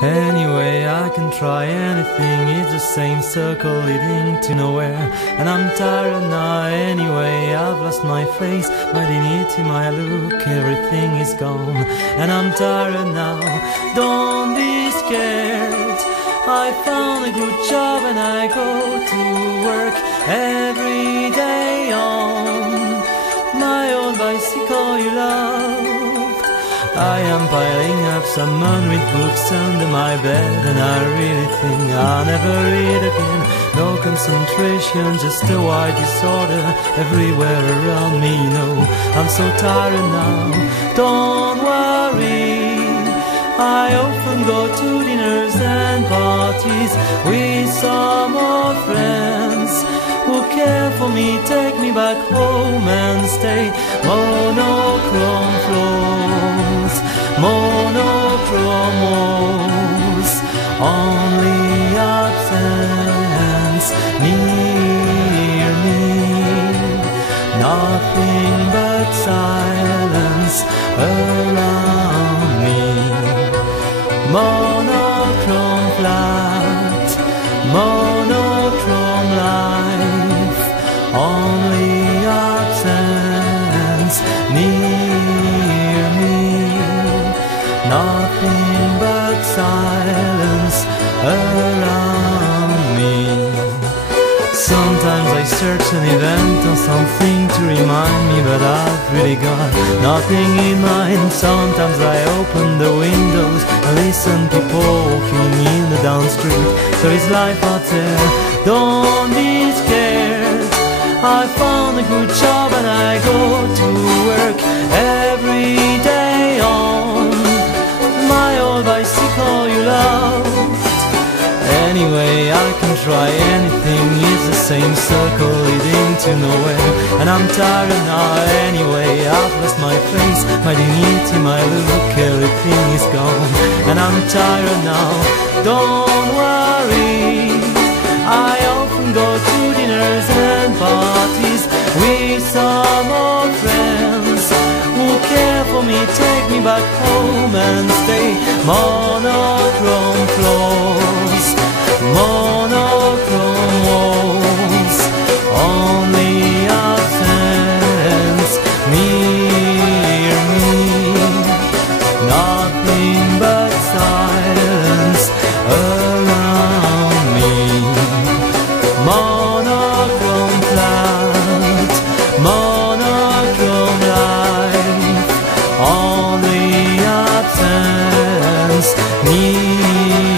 Anyway, I can try anything, it's the same circle leading to nowhere. And I'm tired now anyway, I've lost my face, my dignity, my look, everything is gone. And I'm tired now, don't be scared. I found a good job and I go to work every day on my old bicycle you loved. I am piling up some unread books under my bed, and I really think I'll never read again. No concentration, just a wide disorder everywhere around me, you know. I'm so tired now, don't worry. I often go to dinners and parties with some old friends who care for me, take me back home and stay. Monochrome floors, monochrome walls, only absence near me. Nothing but silence around me. Monochrome flat, monochrome life, only absence near me. Nothing but silence around me. Sometimes I search an event or something to remind me, but I've really got nothing in mind. Sometimes I open the windows and listen people walking in the down street. There is life out there, don't be scared. I found a good job and I go to work every day on my old bicycle you loved. Anyway, I can try anything, it's the same circle leading to nowhere. And I'm tired now anyway, I've lost my face, my dignity, my look, everything is gone. And I'm tired now, don't worry. I often go to dinners and parties with some old friends who care for me, take me back home and stay. Monochrome floors, monochrome walls, only absence near me. Nothing but silence around me. Monochrome flat, monochrome life, only absence near me.